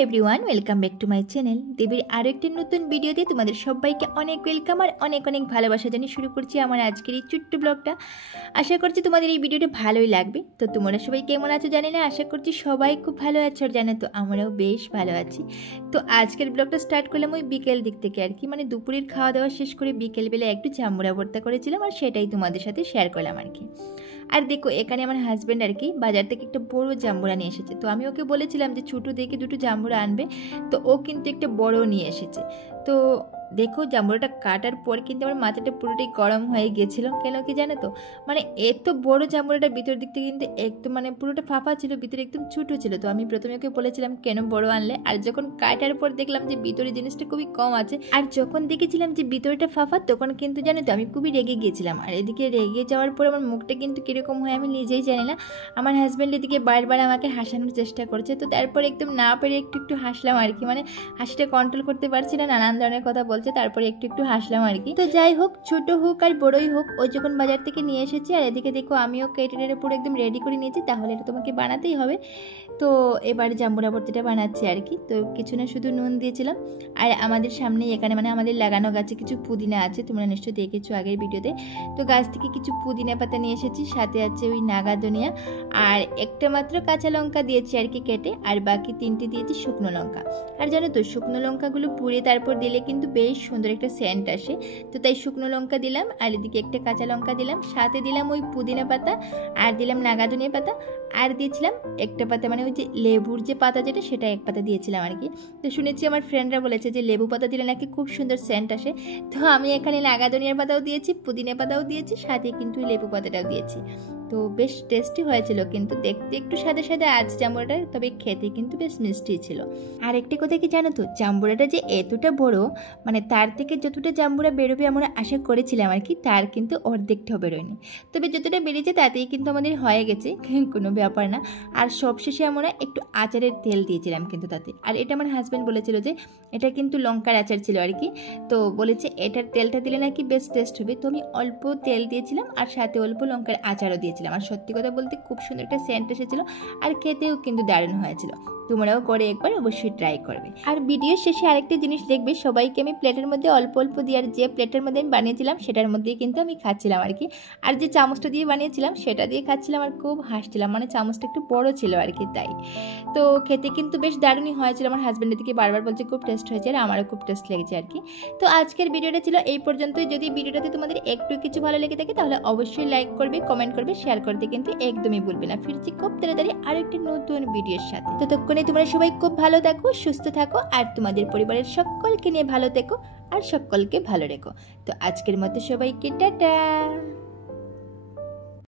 Everyone welcome back to my channel देवीर आरो एक नतून भिडियोते तुम्हादेर सबाइके अनेक वेलकम और अनेक अनेक भालोबासा जानिए शुरू करछि आमार आजकेर एई छोट्ट ब्लगटा। आशा करछि तुम्हादेर एई भिडियोटा भालोई लागबे। तो तोमरा सबाई केमन आछो जानि ना, आशा करछि सबाई खूब भालो आछो और जानो तो आमराओ बेश भालो आछि। तो आजकेर ब्लगटा स्टार्ट करलाम ओई बिकेल दिक थेके आर कि माने दुपुरेर खाওয়া दाওয়া शेष करे बिकेल बेला एकटु जाम्बुरा भर्ता करेছিলাম और सेटाई तुम्हादेर साथे शेयर करलाम आर कि। और देखो एखाने आमार हाजबैंड आर कि बाजार थेके एकटा बड़ो जाम्बुरा निये एसेছে। तो आमी ओके बोलेছিলাম যে ছোট দেখে দুটো জাম্বুরা আনবে, তো ও কিন্তু একটা বড় নিয়ে এসেছে। তো देखो जाम्बुराटा काटार पर किन्तु आमार माथाटा पुरोटाई गरम हये गेछिलो। केन कि जानो तो माने एत बड़ो जाम्बुराटा भितर दिक थेके किन्तु एकदम माने पुरोटा फाफा छिलो, भितरे एकदम छोटो छिलो। तो आमी प्रथमे ओके बोलेছিলাম केन बड़ो आनले, और যখন काटार पर देखलाम যে भितरे जिनिसटा খুবই कम আছে और যখন দেখেছিলাম যে भितरটা फाफा তখন কিন্তু জানো তো আমি খুবই রেগে গিয়েছিলাম। আর এদিকে রেগে যাওয়ার পর আমার মুখটা কিন্তু কিরকম হয় আমি নিজেই জানি না। আমার হাজবেন্ড এদিকে বারবার আমাকে হাসানোর চেষ্টা করছে, তো তারপর একদম না পেরে একটু একটু হাসলাম আর কি। মানে হাসিটা কন্ট্রোল করতে পারছি না, নানান ধরনের কথা বলছে, তারপরে একটু একটু হাসলাম আর কি। তো যাই হোক, ছোট হোক আর বড়ই হোক, ও যখন বাজার থেকে নিয়ে এসেছে আর এদিকে দেখো আমিও কেটের পুরো একদম রেডি করে নিয়েছি, তাহলে এটা তোমাকে বানাতেই হবে। তো এবার জাম্বুরা ভর্তাটা বানাচ্ছি আর কি। তো কিছু না শুধু নুন দিয়েছিলাম, আর আমাদের সামনে এখানে মানে আমাদের লাগানো গাছে কিছু পুদিনা আছে, তোমরা নিশ্চয়ই দেখেছো আগের ভিডিওতে। তো গাছ থেকে কিছু পুদিনা পাতা নিয়ে এসেছি, সাথে আছে ওই নাগা ধনিয়া, আর একটা মাত্র কাঁচা লঙ্কা দিয়েছি আর কি কেটে, আর বাকি তিনটে দিয়েছি শুকনো লঙ্কা। আর জানো তো শুকনো লঙ্কাগুলো পুড়ে তারপর দিলে কিন্তু বেশ সুন্দর একটা সেন্ট আসে। তো তাই শুকনো লঙ্কা দিলাম, আর এদিকে একটা কাঁচা লঙ্কা দিলাম, সাথে দিলাম ওই পুদিনা পাতা, আর দিলাম নাগা ধনিয়া পাতা, আর দিয়েছিলাম একটা পাতা মানে ওই যে লেবুর যে পাতা যেটা সেটা এক পাতা দিয়েছিলাম আর কি। তো শুনেছি আমার ফ্রেন্ডরা বলেছে যে লেবু পাতা দিলে নাকি খুব সুন্দর সেন্ট আসে। তো আমি এখানে নাগা ধনিয়ার পাতাও দিয়েছি, পুদিনা পাতাও দিয়েছি, সাথে কিন্তু লেবু পাতাটাও দিয়েছি। তো বেশ টেস্টি হয়েছিল, কিন্তু দেখতে একটু সাদা সাদা আজ জাম্বুরাটা, তবে খেতে কিন্তু বেশ মিষ্টি ছিল। আর একটি কথা কি জানো তো, জাম্বুরাটা যে এতটা বড় মানে তার থেকে যতটা জাম্বুরা বেরোবে আমরা আশা করেছিলাম আর কি, তার কিন্তু অর্ধেকটাও বেরোয়নি। তবে যতটা বেরিয়েছে তাতেই কিন্তু আমাদের হয়ে গেছে, কোনো ব্যাপার না। আর সবশেষে আমরা একটু আচারের তেল দিয়েছিলাম কিন্তু তাতে। আর এটা আমার হাজব্যান্ড বলেছিল যে এটা কিন্তু লঙ্কার আচার ছিল আর কি, তো বলেছে এটার তেলটা দিলে নাকি বেশ টেস্ট হবে। তো আমি অল্প তেল দিয়েছিলাম আর সাথে অল্প লঙ্কার আচারও দিয়েছিলাম। আর সত্যি কথা বলতে খুব সুন্দর একটা সেন্ট এসেছিল, আর খেতেও কিন্তু দারুণ হয়েছিল। তোমরাও করে একবার অবশ্যই ট্রাই করবে। আর ভিডিওর শেষে আরেকটা জিনিস দেখবে, সবাইকে আমি প্লেটের মধ্যে অল্প অল্প দিয়ে, আর যে প্লেটের মধ্যে আমি বানিয়েছিলাম সেটার মধ্যেই কিন্তু আমি খাচ্ছিলাম আর কি। আর যে চামচটা দিয়ে বানিয়েছিলাম সেটা দিয়ে খাচ্ছিলাম আর খুব হাসছিলাম, মানে চামচটা একটু বড় ছিল আর কি তাই। তো খেতে কিন্তু বেশ দারুণই হয়েছিল। আমার হাজব্যান্ডের দিকে বারবার বলছে খুব টেস্ট হয়েছে, আর আমারও খুব টেস্ট লেগেছে আর কি। তো আজকের ভিডিওটা ছিল এই পর্যন্তই। যদি ভিডিওটাতে তোমাদের একটু কিছু ভালো লেগে থাকে তাহলে অবশ্যই লাইক করবে, কমেন্ট করবে, শেয়ার করতে কিন্তু একদমই ভুলবে না। ফিরছি খুব তাড়াতাড়ি আরো একটি নতুন ভিডিওর সাথে। ততক্ষণে তোমরা সবাই খুব ভালো থাকো, সুস্থ থাকো, আর তোমাদের পরিবারের সকলকে নিয়ে ভালো থেকো আর সকলকে ভালো রেখো। তো আজকের মতো সবাইকে টাটা।